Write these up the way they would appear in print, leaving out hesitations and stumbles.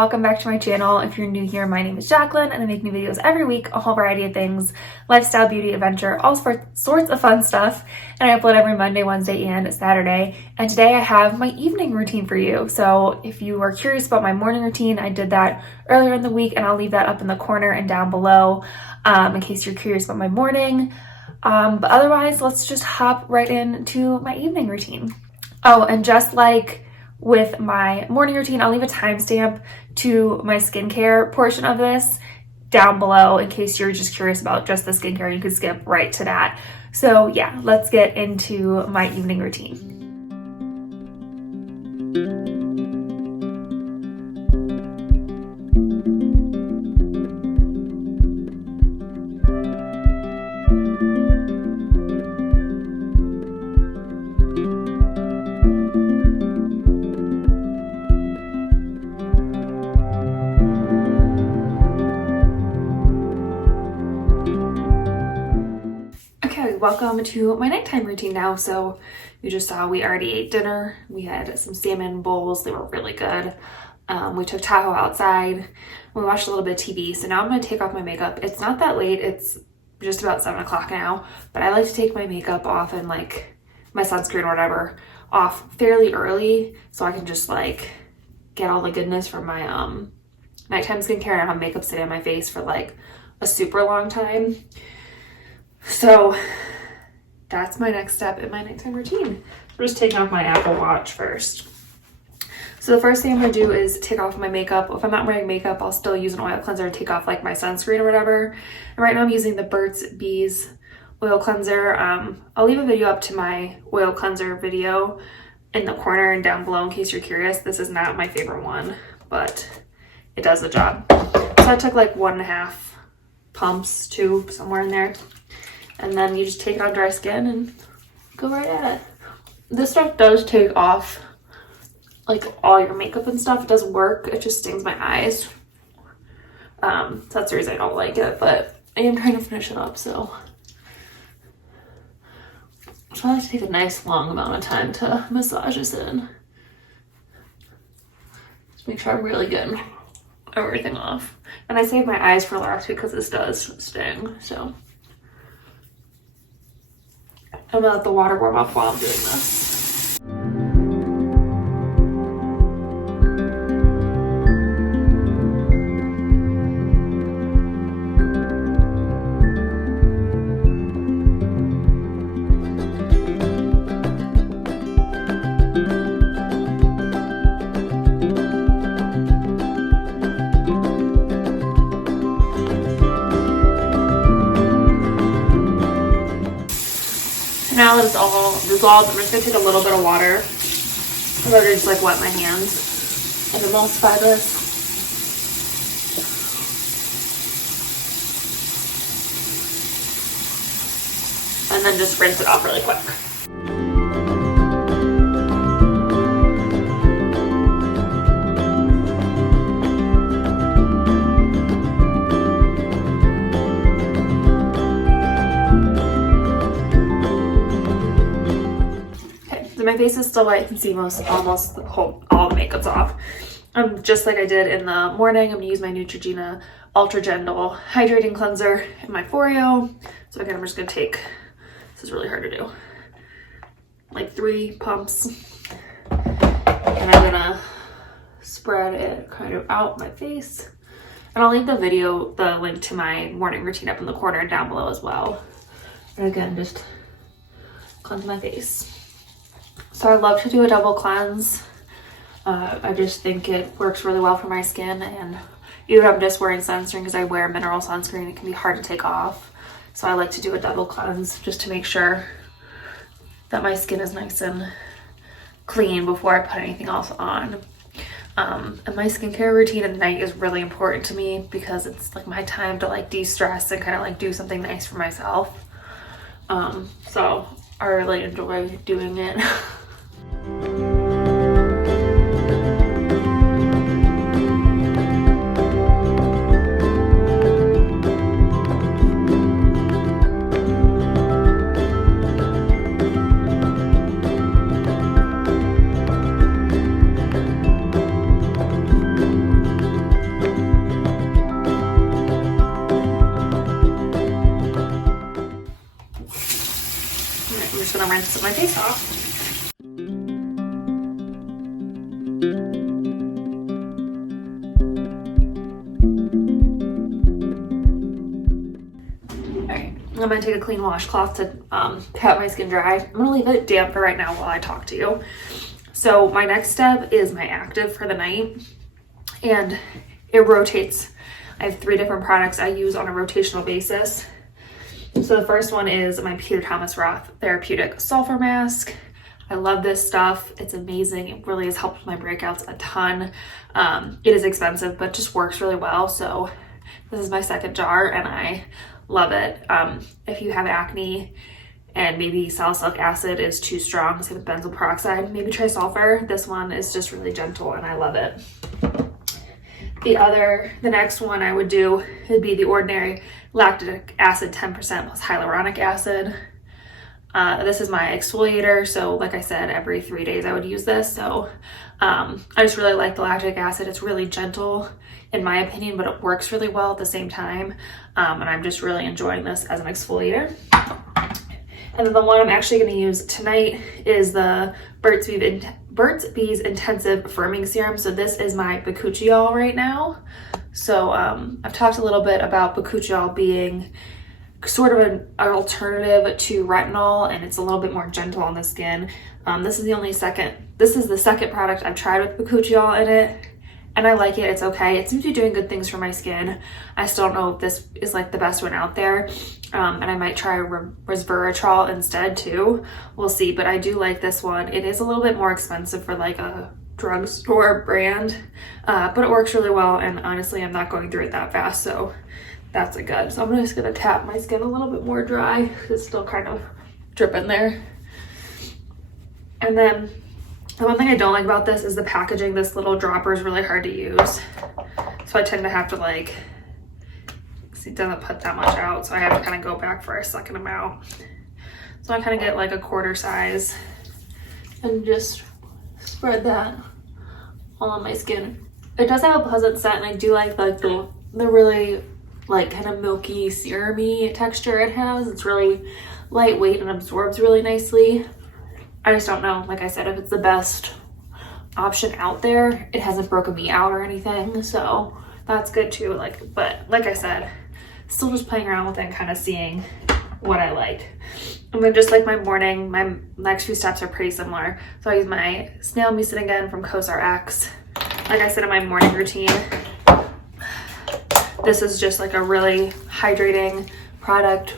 welcome back to my channel. If you're new here, my name is Jacqueline and I make new videos every week, a whole variety of things, lifestyle, beauty, adventure, all sorts of fun stuff. And I upload every Monday, Wednesday, and Saturday. And today I have my evening routine for you. So if you are curious about my morning routine, I did that earlier in the week and I'll leave that up in the corner and down below in case you're curious about my morning. But otherwise, let's just hop right into my evening routine. Oh, and just like with my morning routine, I'll leave a timestamp to my skincare portion of this down below in case you're just curious about just the skincare. You could skip right to that. So yeah, let's get into my evening routine. Welcome to my nighttime routine now. So you just saw we already ate dinner. We had some salmon bowls. They were really good. We took Tahoe outside. We watched a little bit of TV. So now I'm going to take off my makeup. It's not that late. It's just about 7 o'clock now, but I like to take my makeup off and like my sunscreen or whatever off fairly early so I can just like get all the goodness from my nighttime skincare and have makeup sit on my face for like a super long time. So that's my next step in my nighttime routine. I'm just taking off my Apple Watch first. So the first thing I'm going to do is take off my makeup. If I'm not wearing makeup, I'll still use an oil cleanser to take off like my sunscreen or whatever. And right now I'm using the Burt's Bees oil cleanser. I'll leave a video up to my oil cleanser video in the corner and down below in case you're curious. This is not my favorite one, but it does the job. So I took like 1.5 pumps, 2, somewhere in there. And then you just take it on dry skin and go right at it. This stuff does take off like all your makeup and stuff. It does work. It just stings my eyes. So that's the reason I don't like it, but I am trying to finish it up, so I like to take a nice long amount of time to massage this in. Just make sure I'm really getting everything off. And I saved my eyes for last because this does sting, so I'm gonna let the water warm up while I'm doing this. Now that it's all dissolved, I'm just gonna take a little bit of water and then just like wet my hands and emulsify this. And then just rinse it off really quick. My face is still wet. You can see almost all the makeup's off. Just like I did in the morning, I'm gonna use my Neutrogena Ultra Gentle Hydrating Cleanser in my Foreo. So again, I'm just gonna take, this is really hard to do, like 3 pumps. And I'm gonna spread it kind of out my face. And I'll leave the link to my morning routine up in the corner and down below as well. And again, just cleanse my face. So I love to do a double cleanse. I just think it works really well for my skin, and even if I'm just wearing sunscreen, because I wear mineral sunscreen, it can be hard to take off. So I like to do a double cleanse just to make sure that my skin is nice and clean before I put anything else on. And my skincare routine at night is really important to me because it's like my time to like de-stress and kind of like do something nice for myself. So I really enjoy doing it. gonna rinse my face off. I'm going to take a clean washcloth to pat my skin dry. I'm going to leave it damp for right now while I talk to you. So my next step is my active for the night, and it rotates. I have 3 different products I use on a rotational basis. So the first one is my Peter Thomas Roth Therapeutic Sulfur Mask. I love this stuff. It's amazing. It really has helped with my breakouts a ton. It is expensive, but just works really well. So this is my second jar, and I love it. If you have acne and maybe salicylic acid is too strong, same with benzoyl peroxide, maybe try sulfur. This one is just really gentle and I love it. The next one I would do would be the ordinary lactic acid 10% plus hyaluronic acid. This is my exfoliator, so like I said, every 3 days I would use this. So I just really like the lactic acid. It's really gentle in my opinion, but it works really well at the same time. And I'm just really enjoying this as an exfoliator. And then the one I'm actually going to use tonight is the Burt's Bees Intensive Firming Serum. So this is my bakuchiol right now. So I've talked a little bit about bakuchiol being sort of an alternative to retinol, and it's a little bit more gentle on the skin. This is the second product I've tried with bakuchiol in it, and I like it. It's okay. It seems to be doing good things for my skin. I still don't know if this is like the best one out there, and I might try resveratrol instead too. We'll see, but I do like this one. It is a little bit more expensive for like a drugstore brand, but it works really well, and honestly I'm not going through it that fast, so that's a good. So I'm just gonna tap my skin a little bit more dry. It's still kind of dripping there. And then the one thing I don't like about this is the packaging. This little dropper is really hard to use, so I tend to have to like, see, it doesn't put that much out, so I have to kind of go back for a second amount. So I kind of get like a quarter size and just spread that all on my skin. It does have a pleasant scent, and I do like the really like kind of milky serumy texture it has. It's really lightweight and absorbs really nicely. I just don't know, like I said, if it's the best option out there. It hasn't broken me out or anything, so that's good too. But like I said, still just playing around with it and kind of seeing what I like. And then just like my morning, my next few steps are pretty similar. So I use my Snail Mucin again from Cosar X. Like I said in my morning routine, this is just like a really hydrating product.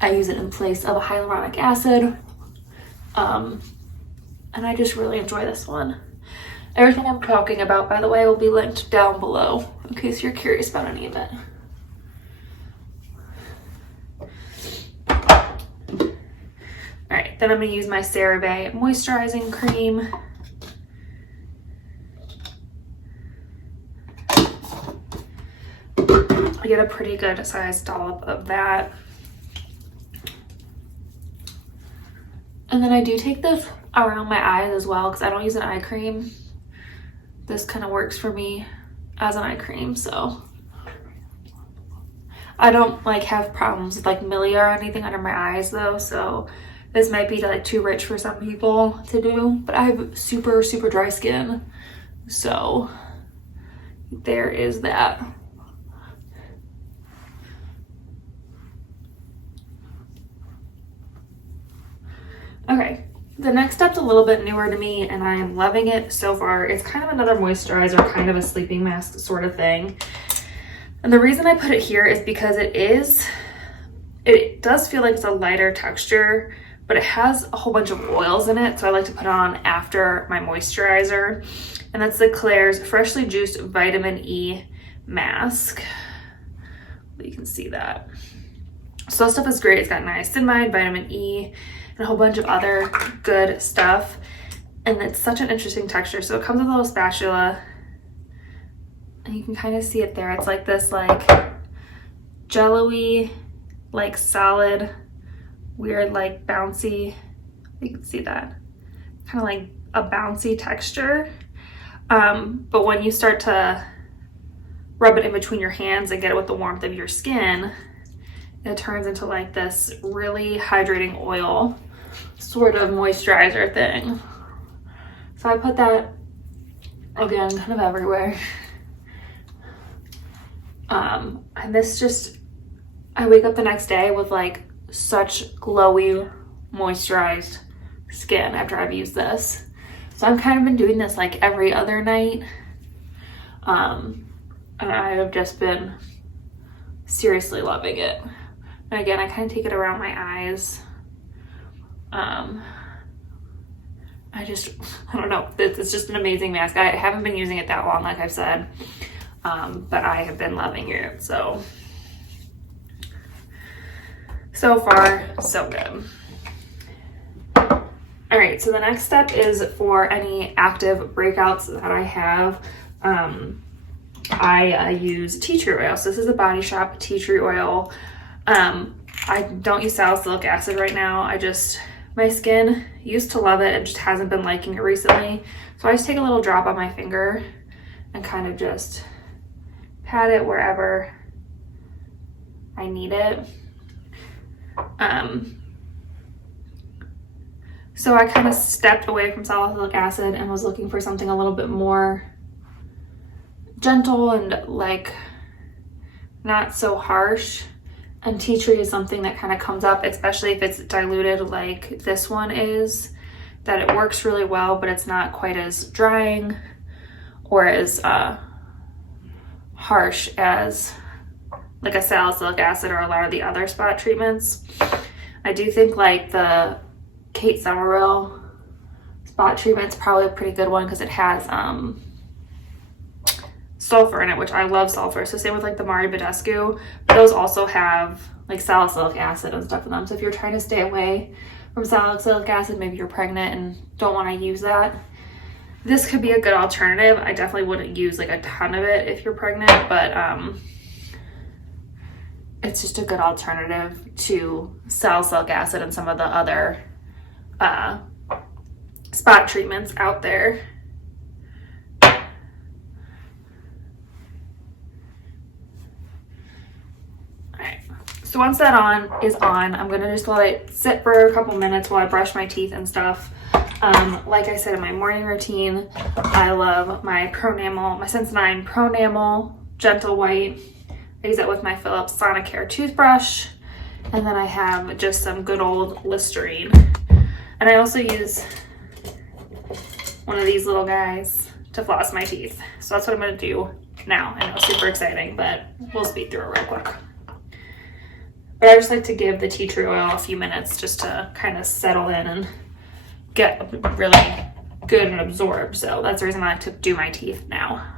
I use it in place of a hyaluronic acid. And I just really enjoy this one. Everything I'm talking about, by the way, will be linked down below in case you're curious about any of it. Alright, then I'm going to use my CeraVe moisturizing cream. I get a pretty good sized dollop of that. And then I do take this around my eyes as well because I don't use an eye cream. This kind of works for me as an eye cream, so I don't like have problems with like milia or anything under my eyes though, so this might be like too rich for some people to do, but I have super dry skin, so there is that. Okay, the next step's a little bit newer to me and I am loving it so far. It's kind of another moisturizer, kind of a sleeping mask sort of thing. And the reason I put it here is because it does feel like it's a lighter texture, but it has a whole bunch of oils in it, so I like to put it on after my moisturizer. And that's the Klairs Freshly Juiced Vitamin E Mask. You can see that. So this stuff is great. It's got niacinamide, vitamin E, and a whole bunch of other good stuff. And it's such an interesting texture. So it comes with a little spatula, and you can kind of see it there. It's like this like jello-y, like solid, weird, like bouncy. You can see that. Kind of like a bouncy texture. But when you start to rub it in between your hands and get it with the warmth of your skin, it turns into like this really hydrating oil. sort of moisturizer thing. So I put that, again, kind of everywhere. And this just, I wake up the next day with like such glowy, moisturized skin after I've used this. So I've kind of been doing this like every other night. And I have just been seriously loving it. And again, I kind of take it around my eyes. I don't know, it's just an amazing mask. I haven't been using it that long, like I've said, but I have been loving it. So far, so good. All right, so the next step is for any active breakouts that I have. I use tea tree oil. So this is a Body Shop tea tree oil. I don't use salicylic acid right now. My skin used to love it and just hasn't been liking it recently. So I just take a little drop on my finger and kind of just pat it wherever I need it. So I kind of stepped away from salicylic acid and was looking for something a little bit more gentle and like not so harsh. And tea tree is something that kind of comes up, especially if it's diluted like this one is, that it works really well, but it's not quite as drying or as harsh as like a salicylic acid or a lot of the other spot treatments. I do think like the Kate Somerville spot treatment's probably a pretty good one because it has sulfur in it, which I love sulfur. So same with like the Mari Badescu, but those also have like salicylic acid and stuff in them. So if you're trying to stay away from salicylic acid, maybe you're pregnant and don't want to use that, this could be a good alternative. I definitely wouldn't use like a ton of it if you're pregnant, but it's just a good alternative to salicylic acid and some of the other spot treatments out there. So once that is on, I'm gonna just let it sit for a couple minutes while I brush my teeth and stuff. Like I said in my morning routine, I love my Sensodyne Pronamel Gentle White. I use it with my Philips Sonicare toothbrush. And then I have just some good old Listerine. And I also use one of these little guys to floss my teeth. So that's what I'm gonna do now. I know it's super exciting, but we'll speed through it real quick. But I just like to give the tea tree oil a few minutes just to kind of settle in and get really good and absorbed. So that's the reason I like to do my teeth now.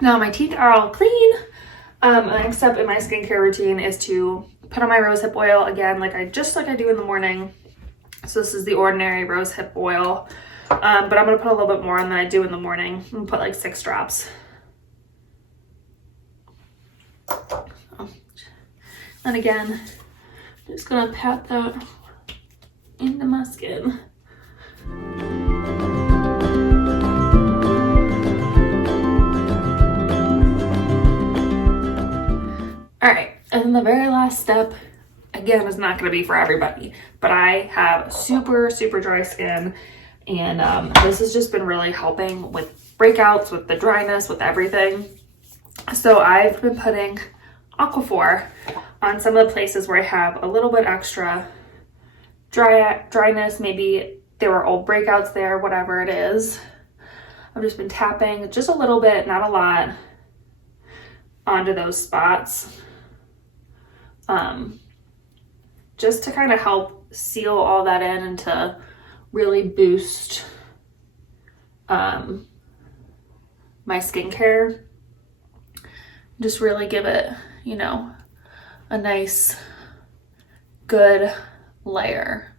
Now my teeth are all clean. The next step in my skincare routine is to put on my rosehip oil again, like I do in the morning. So this is the ordinary rosehip oil, but I'm gonna put a little bit more on than I do in the morning. I'm gonna put like 6 drops. And again, I'm just gonna pat that into my skin. All right, and then the very last step, again, is not going to be for everybody, but I have super, super dry skin, and this has just been really helping with breakouts, with the dryness, with everything. So I've been putting Aquaphor on some of the places where I have a little bit extra dryness. Maybe there were old breakouts there, whatever it is. I've just been tapping just a little bit, not a lot, onto those spots. Just to kind of help seal all that in and to really boost my skincare. Just really give it, you know, a nice, good layer.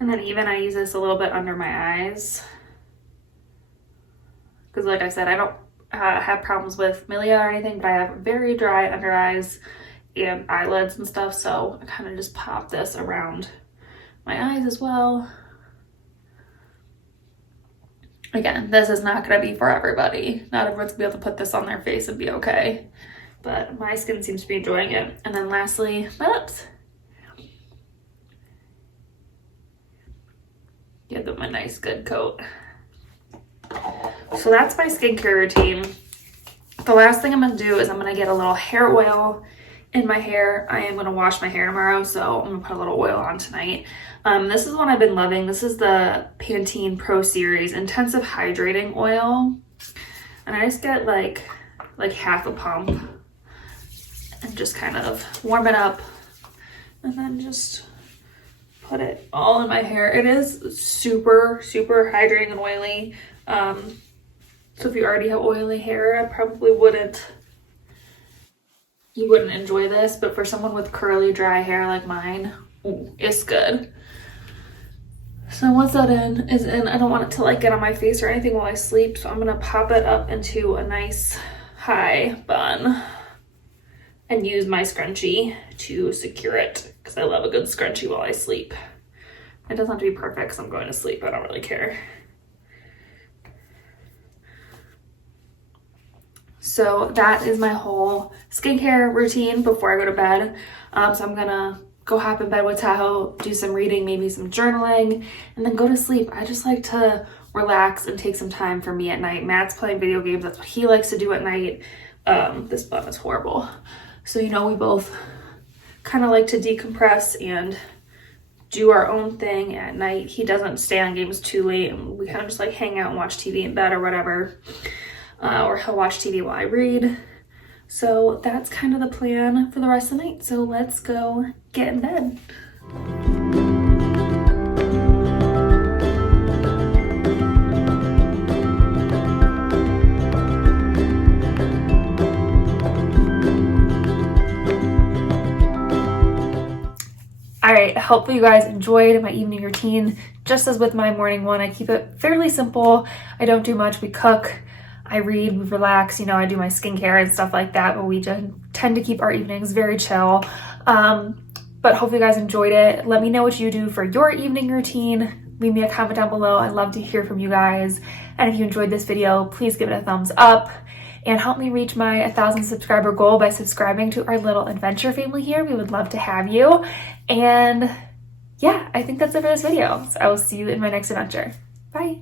And then even I use this a little bit under my eyes, because like I said, I don't have problems with milia or anything, but I have very dry under eyes and eyelids and stuff, so I kind of just pop this around my eyes as well. Again, this is not going to be for everybody. Not everyone's going to be able to put this on their face and be okay, but my skin seems to be enjoying it. And then lastly, my lips. Give them a nice good coat. So that's my skincare routine. The last thing I'm going to do is I'm going to get a little hair oil in my hair. I am going to wash my hair tomorrow, so I'm going to put a little oil on tonight. This is one I've been loving. This is the Pantene Pro Series Intensive Hydrating Oil. And I just get like half a pump and just kind of warm it up and then just put it all in my hair. It is super, super hydrating and oily. So if you already have oily hair, I probably wouldn't enjoy this, but for someone with curly, dry hair like mine, ooh, it's good. So once that is in, I don't want it to like get on my face or anything while I sleep, so I'm gonna pop it up into a nice high bun and use my scrunchie to secure it, because I love a good scrunchie while I sleep. It doesn't have to be perfect because I'm going to sleep. I don't really care. So that is my whole skincare routine before I go to bed. So I'm gonna go hop in bed with Tahoe, do some reading, maybe some journaling, and then go to sleep. I just like to relax and take some time for me at night. Matt's playing video games. That's what he likes to do at night. This bun is horrible. So, you know, we both kind of like to decompress and do our own thing at night. He doesn't stay on games too late, and we kind of just like hang out and watch TV in bed or whatever. Or he'll watch TV while I read. So that's kind of the plan for the rest of the night. So let's go get in bed. All right, hopefully you guys enjoyed my evening routine. Just as with my morning one, I keep it fairly simple. I don't do much. We cook, I read, we relax, you know, I do my skincare and stuff like that, but we just tend to keep our evenings very chill. But hopefully you guys enjoyed it. Let me know what you do for your evening routine. Leave me a comment down below. I'd love to hear from you guys. And if you enjoyed this video, please give it a thumbs up and help me reach my 1,000 subscriber goal by subscribing to our little adventure family here. We would love to have you. And yeah, I think that's it for this video. So I will see you in my next adventure. Bye.